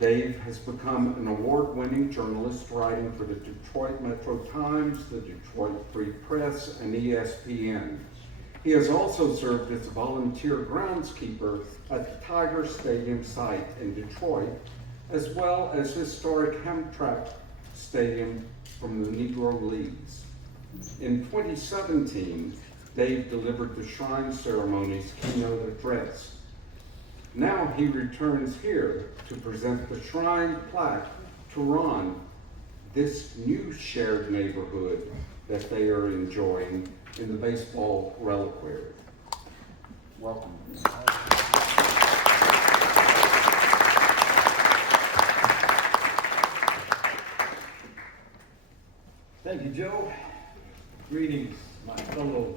Dave has become an award-winning journalist writing for the Detroit Metro Times, the Detroit Free Press, and ESPN. He has also served as a volunteer groundskeeper at the Tiger Stadium site in Detroit, as well as historic Hamtramck Stadium from the Negro Leagues. In 2017, Dave delivered the Shrine Ceremony's keynote address. Now he returns here to present the Shrine plaque to Ron, this new shared neighborhood that they are enjoying in the Baseball Reliquary. Welcome. Thank you, Joe. Greetings, my fellow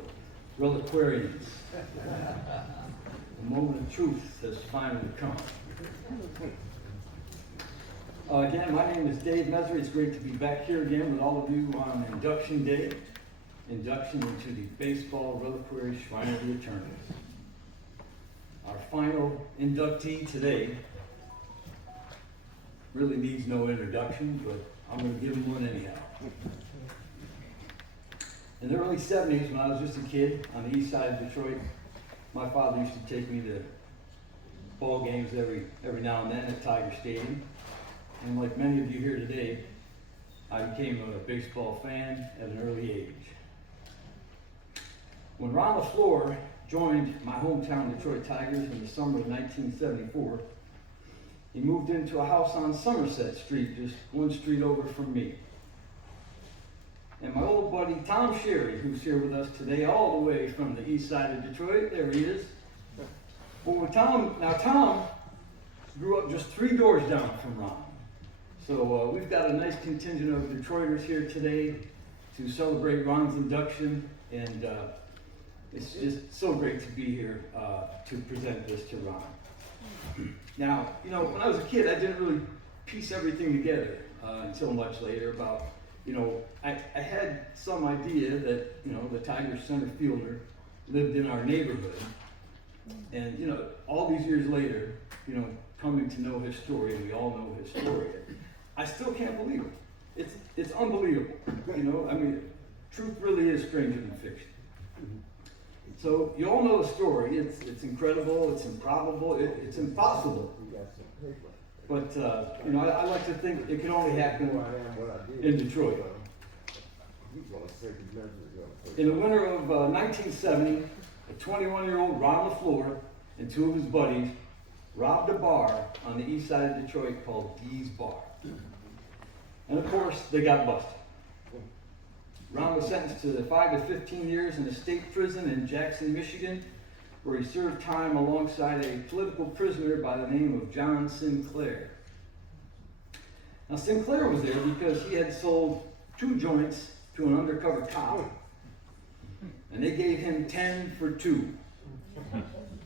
reliquarians. The moment of truth has finally come. Again, my name is Dave Mesrey. It's great to be back here again with all of you on Induction Day, induction into the Baseball Reliquary Shrine of the Eternals. Our final inductee today really needs no introduction, but I'm going to give him one anyhow. In the early 70s, when I was just a kid on the east side of Detroit, my father used to take me to ball games every now and then at Tiger Stadium. And like many of you here today, I became a baseball fan at an early age. When Ron LeFlore joined my hometown Detroit Tigers in the summer of 1974, he moved into a house on Somerset Street, just one street over from me. And my old buddy Tom Sherry, who's here with us today, all the way from the east side of Detroit, there he is. Well, Tom grew up just 3 doors down from Ron. So we've got a nice contingent of Detroiters here today to celebrate Ron's induction, and it's just so great to be here to present this to Ron. Now, you know, when I was a kid, I didn't really piece everything together until much later about, you know, I had some idea that, you know, the Tigers center fielder lived in our neighborhood. And, you know, all these years later, you know, coming to know his story, and we all know his story, I still can't believe it. It's unbelievable. You know, I mean, truth really is stranger than fiction. So you all know the story. It's incredible, it's improbable, it's impossible. But, you know, I like to think it can only happen in Detroit. In the winter of 1970, a 21-year-old Ron LeFlore and 2 of his buddies robbed a bar on the east side of Detroit called Dee's Bar. And of course, they got busted. Ron was sentenced to 5 to 15 years in a state prison in Jackson, Michigan, where he served time alongside a political prisoner by the name of John Sinclair. Now, Sinclair was there because he had sold 2 joints to an undercover cop, and they gave him 10 for 2.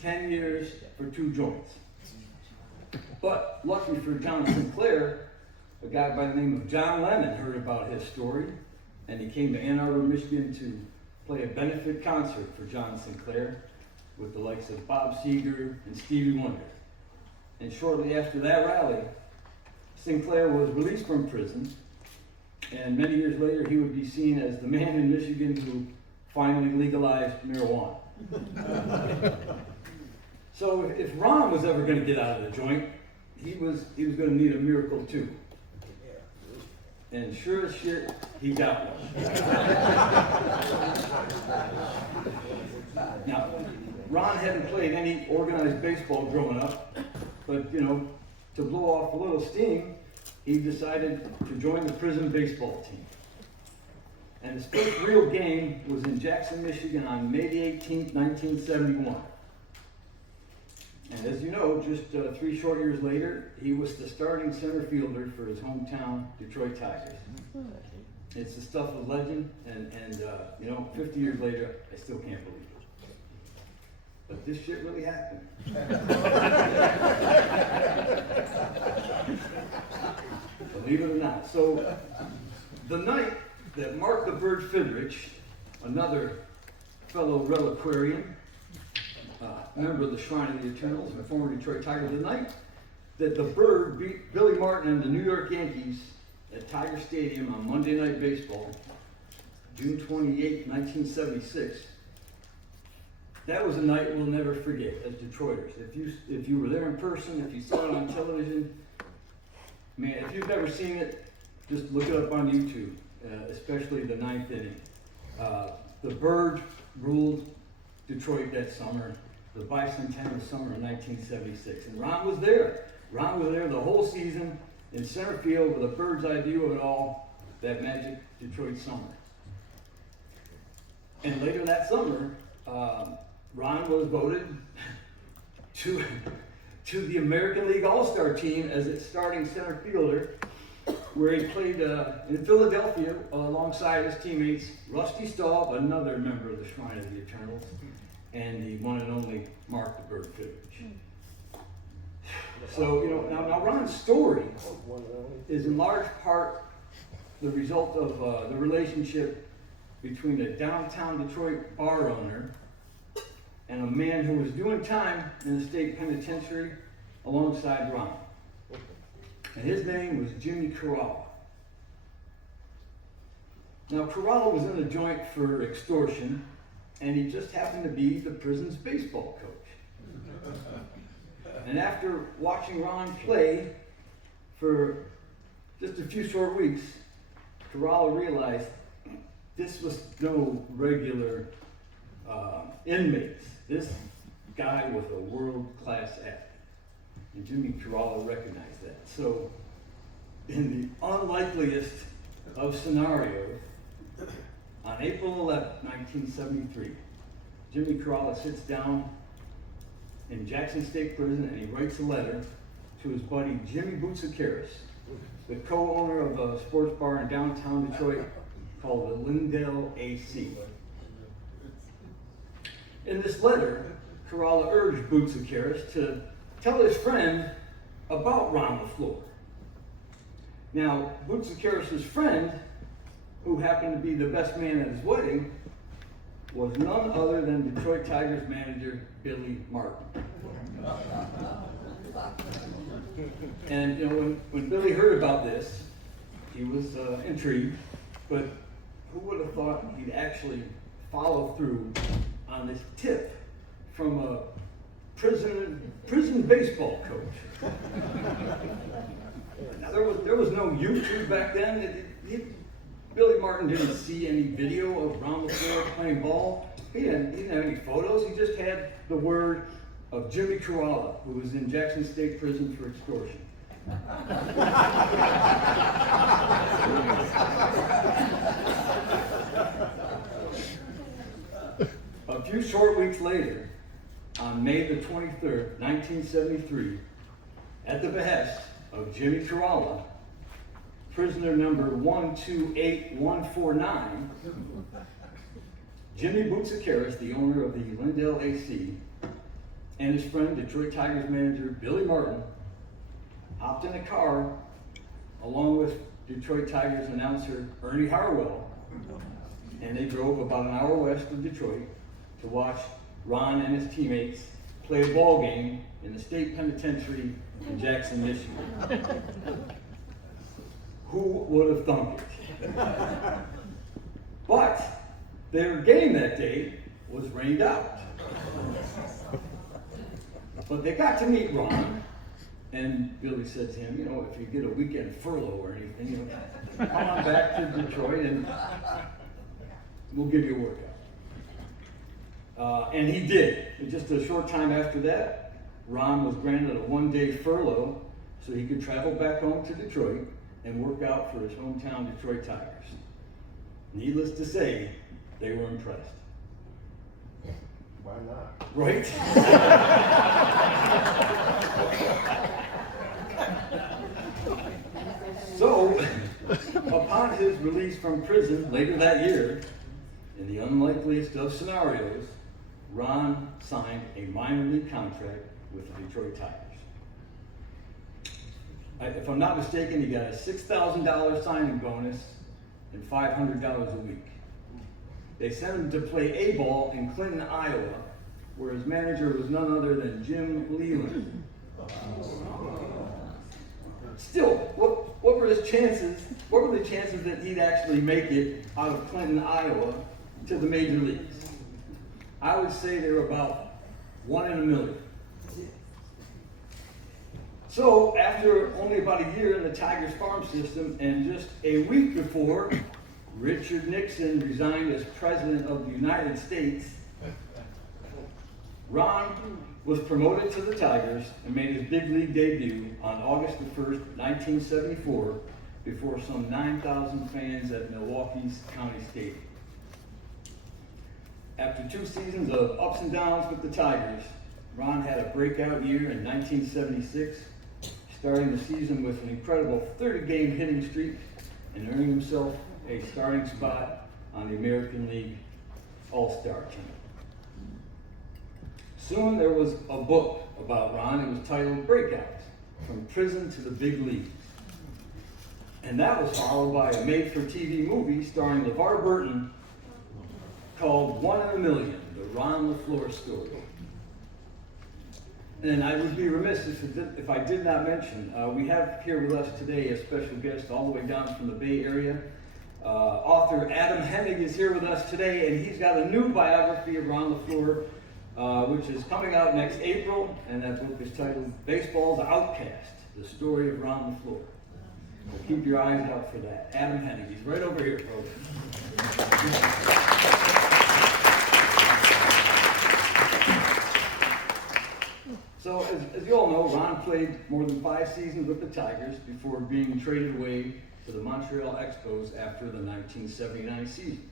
10 years for 2 joints. But luckily for John Sinclair, a guy by the name of John Lennon heard about his story, and he came to Ann Arbor, Michigan to play a benefit concert for John Sinclair with the likes of Bob Seger and Stevie Wonder. And shortly after that rally, Sinclair was released from prison, and many years later he would be seen as the man in Michigan who finally legalized marijuana. So if Ron was ever going to get out of the joint, he was going to need a miracle too. And sure as shit, he got one. Now, Ron hadn't played any organized baseball growing up, but, you know, to blow off a little steam, he decided to join the prison baseball team. And his first real game was in Jackson, Michigan on May the 18th, 1971. And as you know, just 3 short years later, he was the starting center fielder for his hometown Detroit Tigers. It's the stuff of legend, and you know, 50 years later, I still can't believe it. But this shit really happened. Believe it or not. So, the night that Mark the Bird Fidrich, another fellow reliquarian, member of the Shrine of the Eternals and former Detroit Tiger, the night that the Bird beat Billy Martin and the New York Yankees at Tiger Stadium on Monday Night Baseball, June 28, 1976. That was a night we'll never forget as Detroiters. If you were there in person, if you saw it on television, man, if you've never seen it, just look it up on YouTube, especially the ninth inning. The Bird ruled Detroit that summer, the bicentennial summer of 1976. And Ron was there. Ron was there the whole season in center field with a bird's eye view of it all, that magic Detroit summer. And later that summer, Ron was voted to the American League All-Star team as its starting center fielder, where he played in Philadelphia alongside his teammates Rusty Staub, another member of the Shrine of the Eternals, and the one and only Mark the Bird Fitch. So, now Ron's story is in large part the result of the relationship between a downtown Detroit bar owner and a man who was doing time in the state penitentiary alongside Ron. And his name was Jimmy Corrala. Now, Corrala was in the joint for extortion, and he just happened to be the prison's baseball coach. And after watching Ron play for just a few short weeks, Corrala realized this was no regular inmate. This guy was a world-class athlete. And Jimmy Corrala recognized that. So, in the unlikeliest of scenarios, on April 11th, 1973, Jimmy Corrala sits down in Jackson State Prison and he writes a letter to his buddy Jimmy Boutsikaris, the co-owner of a sports bar in downtown Detroit called the Lindell AC. In this letter, Corrala urged Boutsikaris to tell his friend about Ron LeFlore. Now, Boutsikaris' friend, who happened to be the best man at his wedding, was none other than Detroit Tigers manager Billy Martin. And when Billy heard about this, he was intrigued, but who would have thought he'd actually follow through on this tip from a prison baseball coach? Now there was no YouTube back then. Billy Martin didn't see any video of Ron LeFlore playing ball. He didn't have any photos. He just had the word of Jimmy Corrala, who was in Jackson State Prison for extortion. A few short weeks later, on May the 23rd, 1973, at the behest of Jimmy Corrala, prisoner number 128149, Jimmy Boutsikaris, the owner of the Lindell AC, and his friend, Detroit Tigers manager Billy Martin, hopped in a car along with Detroit Tigers announcer Ernie Harwell, and they drove about an hour west of Detroit to watch Ron and his teammates play a ball game in the state penitentiary in Jackson, Michigan. Who would have thunk it? But their game that day was rained out. But they got to meet Ron, and Billy said to him, if you get a weekend furlough or anything, come on back to Detroit and we'll give you a workout. And he did. And just a short time after that, Ron was granted a one-day furlough so he could travel back home to Detroit and work out for his hometown Detroit Tigers. Needless to say, they were impressed. Why not? Right? So, upon his release from prison later that year, in the unlikeliest of scenarios, Ron signed a minor league contract with the Detroit Tigers. If I'm not mistaken, he got a $6,000 signing bonus and $500 a week. They sent him to play A-ball in Clinton, Iowa, where his manager was none other than Jim Leland. Still, what were his chances? What were the chances that he'd actually make it out of Clinton, Iowa, to the major leagues? I would say they were about 1 in a million. So, after only about a year in the Tigers farm system, and just a week before Richard Nixon resigned as President of the United States, Ron was promoted to the Tigers and made his big league debut on August the 1st, 1974, before some 9,000 fans at Milwaukee's County Stadium. After 2 seasons of ups and downs with the Tigers, Ron had a breakout year in 1976, starting the season with an incredible 30-game hitting streak and earning himself a starting spot on the American League All-Star team. Soon there was a book about Ron. It was titled Breakouts, From Prison to the Big Leagues. And that was followed by a made-for-TV movie starring LeVar Burton called 1 in a Million, the Ron LeFlore story. And I would be remiss if I did not mention, we have here with us today a special guest all the way down from the Bay Area. Author Adam Hennig is here with us today, and he's got a new biography of Ron LeFlore, which is coming out next April, and that book is titled Baseball's Outcast, the story of Ron LeFlore. So keep your eyes out for that. Adam Hennig, he's right over here, folks. So, as you all know, Ron played more than 5 seasons with the Tigers before being traded away to the Montreal Expos after the 1979 season.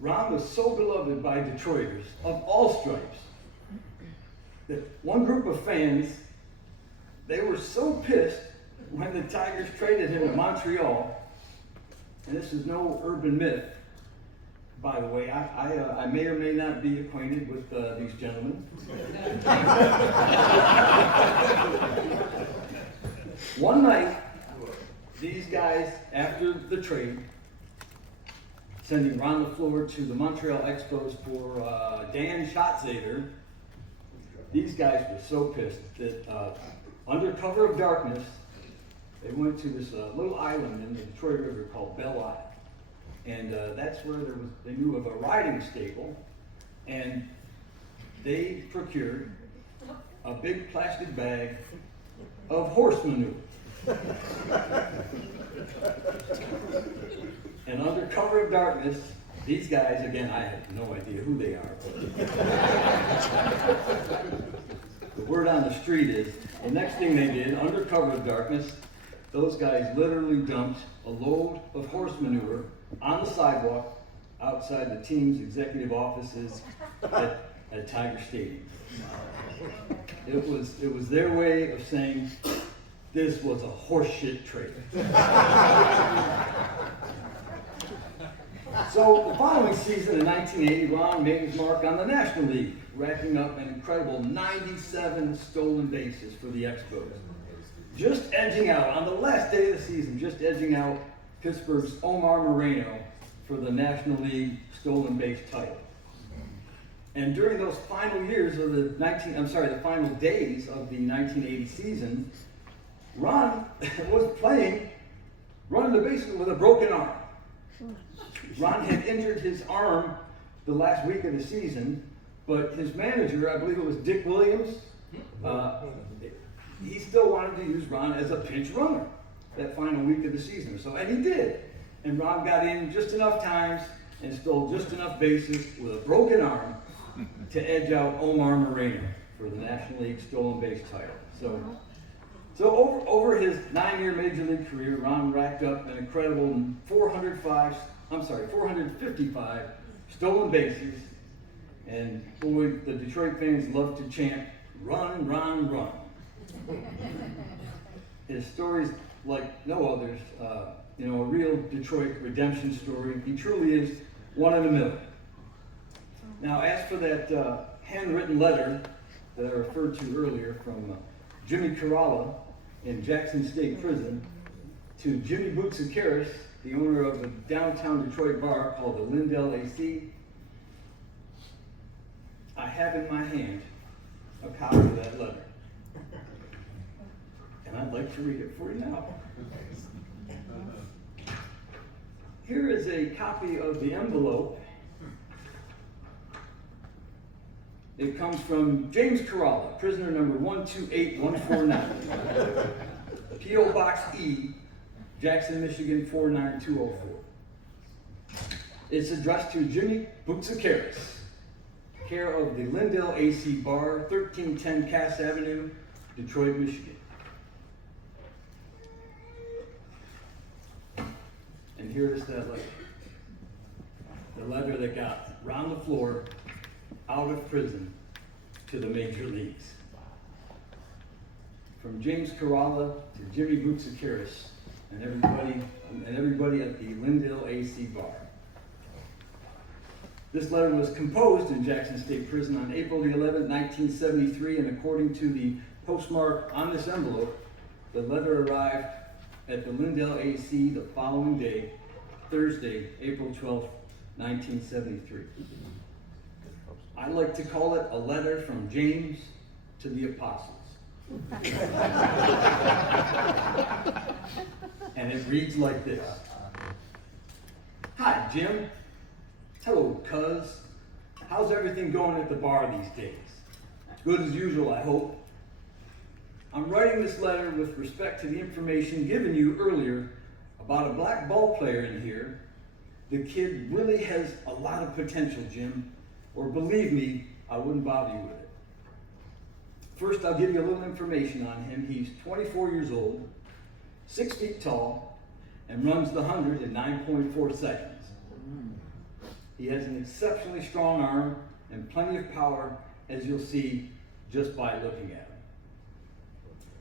Ron was so beloved by Detroiters of all stripes that one group of fans, they were so pissed when the Tigers traded him to Montreal, and this is no urban myth, by the way, I may or may not be acquainted with these gentlemen. One night, these guys, after the trade, sending Ron LeFlore to the Montreal Expos for Dan Schatzeder, these guys were so pissed that under cover of darkness, they went to this little island in the Detroit River called Belle Isle. And that's where they knew of a riding stable, and they procured a big plastic bag of horse manure. And under cover of darkness, these guys, again, I have no idea who they are. The word on the street is, the next thing they did, under cover of darkness, those guys literally dumped a load of horse manure on the sidewalk outside the team's executive offices at Tiger Stadium. It was their way of saying this was a horseshit trade. So the following season in 1980, Ron made his mark on the National League, racking up an incredible 97 stolen bases for the Expos. Just edging out, on the last day of the season, just edging out Pittsburgh's Omar Moreno for the National League stolen base title. And during those final years of the final days of the 1980 season, Ron was running the bases with a broken arm. Ron had injured his arm the last week of the season, but his manager, I believe it was Dick Williams, he still wanted to use Ron as a pinch runner that final week of the season. And he did. And Ron got in just enough times and stole just enough bases with a broken arm to edge out Omar Moreno for the National League stolen base title. So over his 9-year Major League career, Ron racked up an incredible 455 stolen bases. And boy, the Detroit fans love to chant, "Run, Ron, run." His story's like no others, a real Detroit redemption story. He truly is 1 in a million. Now, as for that handwritten letter that I referred to earlier from Jimmy Kerala in Jackson State Prison to Jimmy Boutsikaris, the owner of a downtown Detroit bar called the Lindell AC, I have in my hand a copy of that letter. and I'd like to read it for you now. Here is a copy of the envelope. It comes from James Corolla, prisoner number 128149. P.O. Box E, Jackson, Michigan 49204. It's addressed to Jimmy Boutsikaris, care of the Lindell AC Bar, 1310 Cass Avenue, Detroit, Michigan. And here is that letter. The letter that got Ron LeFlore out of prison to the major leagues. From James Corolla to Jimmy Boutsikaris and everybody at the Lindell AC Bar. This letter was composed in Jackson State Prison on April the 11th, 1973, and according to the postmark on this envelope, the letter arrived at the Lindell AC the following day, Thursday, April 12th, 1973. I like to call it a letter from James to the apostles. And it reads like this. Hi, Jim. Hello, cuz. How's everything going at the bar these days? Good as usual, I hope. I'm writing this letter with respect to the information given you earlier about a black ball player in here. The kid really has a lot of potential, Jim, or believe me, I wouldn't bother you with it. First, I'll give you a little information on him. He's 24 years old, 6 feet tall, and runs the 100 in 9.4 seconds. He has an exceptionally strong arm and plenty of power, as you'll see just by looking at him.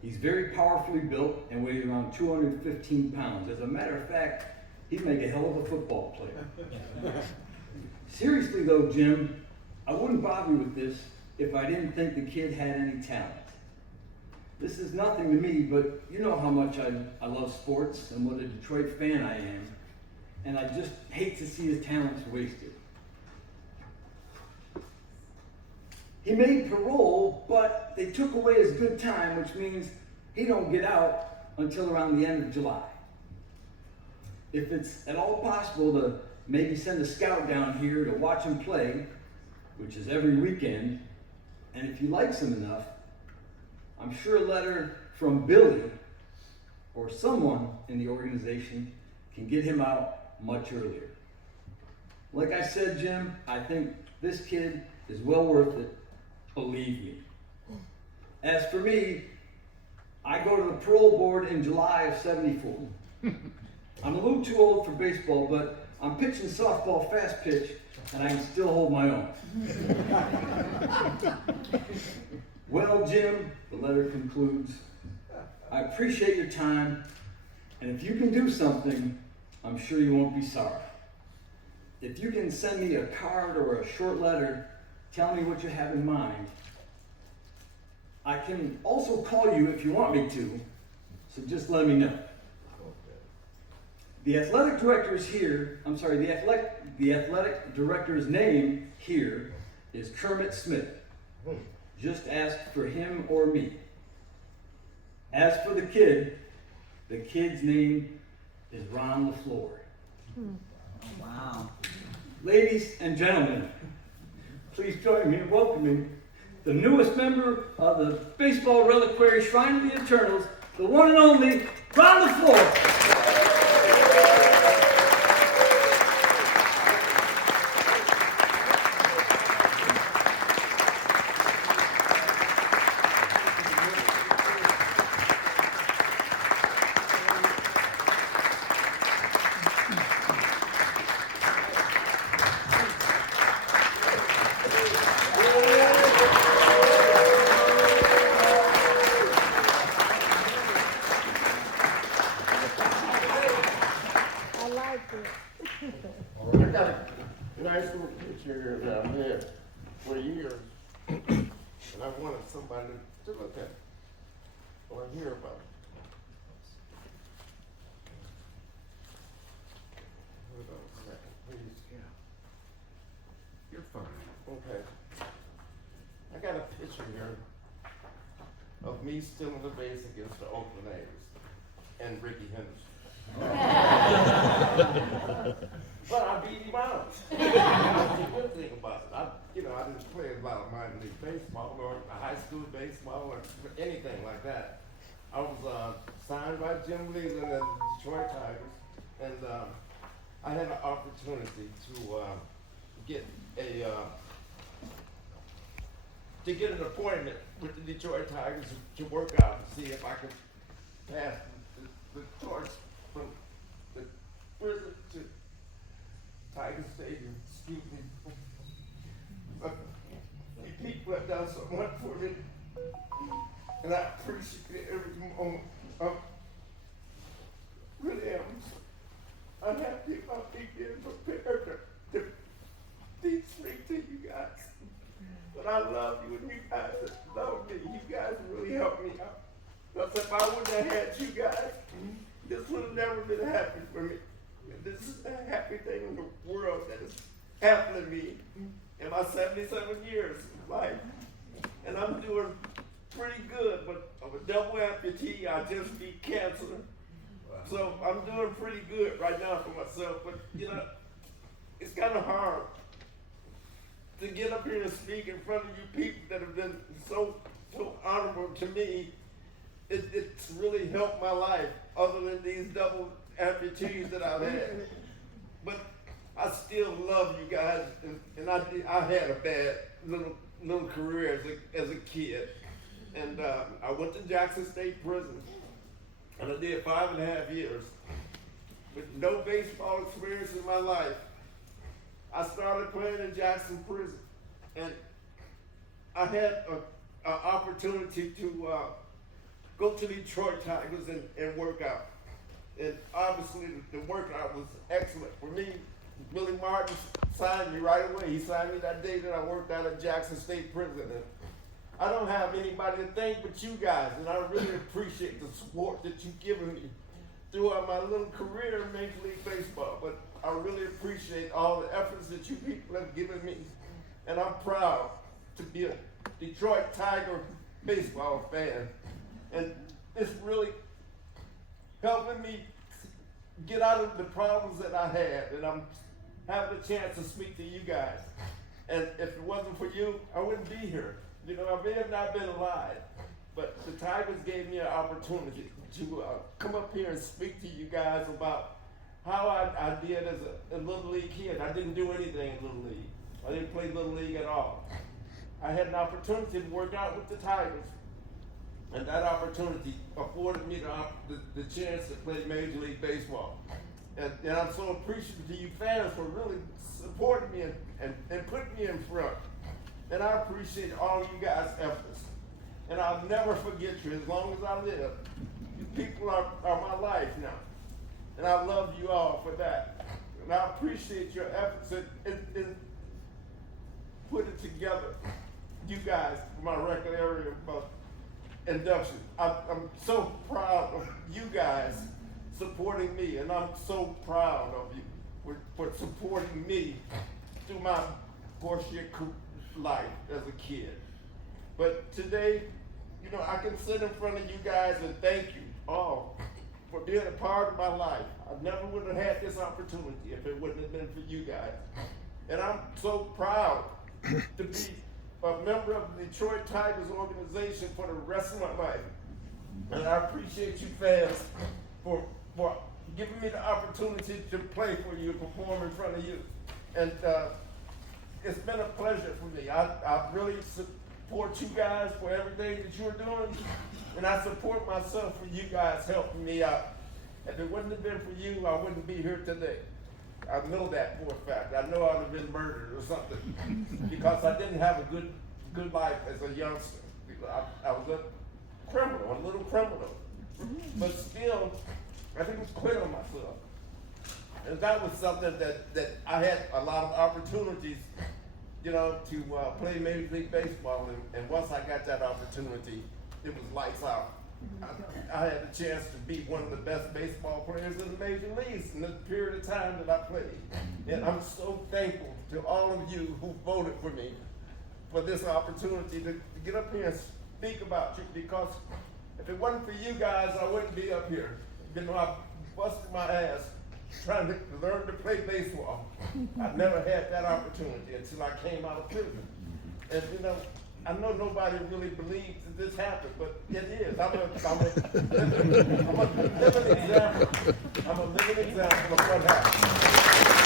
He's very powerfully built and weighs around 215 pounds. As a matter of fact, he'd make a hell of a football player. Seriously though, Jim, I wouldn't bother you with this if I didn't think the kid had any talent. This is nothing to me, but you know how much I love sports and what a Detroit fan I am, and I just hate to see his talents wasted. He made parole, but they took away his good time, which means he don't get out until around the end of July. If it's at all possible to maybe send a scout down here to watch him play, which is every weekend, and if he likes him enough, I'm sure a letter from Billy or someone in the organization can get him out much earlier. Like I said, Jim, I think this kid is well worth it, believe me. As for me, I go to the parole board in July of '74. I'm a little too old for baseball, but I'm pitching softball fast pitch, and I can still hold my own. Well, Jim, the letter concludes, I appreciate your time, and if you can do something, I'm sure you won't be sorry. If you can send me a card or a short letter, tell me what you have in mind. I can also call you if you want me to, so just let me know. The athletic director is here. The athletic director's name here is Kermit Smith. Just ask for him or me. As for the kid's name is Ron LeFlore. Wow. Ladies and gentlemen, please join me in welcoming the newest member of the Baseball Reliquary Shrine of the Eternals, the one and only Ron LeFlore. I got a nice little picture here that I had for years, and I wanted somebody to look at it or hear about it. Hold on a second, please. Yeah. You're fine. Okay. I got a picture here of me me stealing the base against the Oakland A's and Ricky Henderson. But I beat him out. That was the good thing about it. I didn't play a lot of minor league baseball or high school baseball or anything like that. I was signed by Jim Leland and the Detroit Tigers, and I had an opportunity to get an appointment with the Detroit Tigers to work out and see if I could pass the torch from the prison to Tiger Stadium. Excuse me. You people have done so much for me, and I appreciate every moment. Really am. I'm happy about being prepared to teach me to you guys. But I love you, and you guys love me. You guys really helped me out. Because if I wouldn't have had you guys, this would have never been happy for me. And this is a happy thing in the world that is happening to me in my 77 years of life. And I'm doing pretty good, but I'm a double amputee. I just beat cancer. So I'm doing pretty good right now for myself. But, it's kind of hard to get up here and speak in front of you people that have been so honorable to me. It's really helped my life, other than these double amputees that I've had. But I still love you guys, and I had a bad little career as a kid. And I went to Jackson State Prison, and I did 5.5 years with no baseball experience in my life. I started playing in Jackson Prison, and I had an opportunity to go to the Detroit Tigers and work out. And obviously the workout was excellent for me. Billy Martin signed me right away. He signed me that day that I worked out at Jackson State Prison. And I don't have anybody to thank but you guys, and I really appreciate the support that you've given me throughout my little career in Major League Baseball. But I really appreciate all the efforts that you people have given me, and I'm proud to be a Detroit Tiger baseball fan. And it's really helping me get out of the problems that I had, and I'm having a chance to speak to you guys. And if it wasn't for you, I wouldn't be here. I may have not been alive, but the Tigers gave me an opportunity to come up here and speak to you guys about how I did as a Little League kid. I didn't do anything in Little League. I didn't play Little League at all. I had an opportunity to work out with the Tigers, and that opportunity afforded me the chance to play Major League Baseball. And I'm so appreciative to you fans for really supporting me and putting me in front. And I appreciate all you guys' efforts. And I'll never forget you as long as I live. You people are my life now. And I love you all for that. And I appreciate your efforts in putting together you guys for my record area of induction. I'm so proud of you guys supporting me, and I'm so proud of you for supporting me through my Whittier life as a kid. But today, I can sit in front of you guys and thank you all for being a part of my life. I never would have had this opportunity if it wouldn't have been for you guys. And I'm so proud to be a member of the Detroit Tigers organization for the rest of my life. And I appreciate you fans for giving me the opportunity to play for you, perform in front of you. And it's been a pleasure for me. I really support you guys for everything that you're doing, and I support myself for you guys helping me out. If it wouldn't have been for you, I wouldn't be here today. I know that for a fact. I know I'd have been murdered or something because I didn't have a good life as a youngster. I was a criminal, a little criminal, but still, I didn't quit on myself. And that was something that I had a lot of opportunities, to play Major League Baseball. And once I got that opportunity, it was lights out. I had the chance to be one of the best baseball players in the major leagues in the period of time that I played. And I'm so thankful to all of you who voted for me for this opportunity to get up here and speak about you, because If it wasn't for you guys, I wouldn't be up here. You know, I busted my ass trying to learn to play baseball. I never had that opportunity until I came out of prison. And you know, I know nobody really believes that this happened, but it is. I'm a living example. I'm a living example of what happened.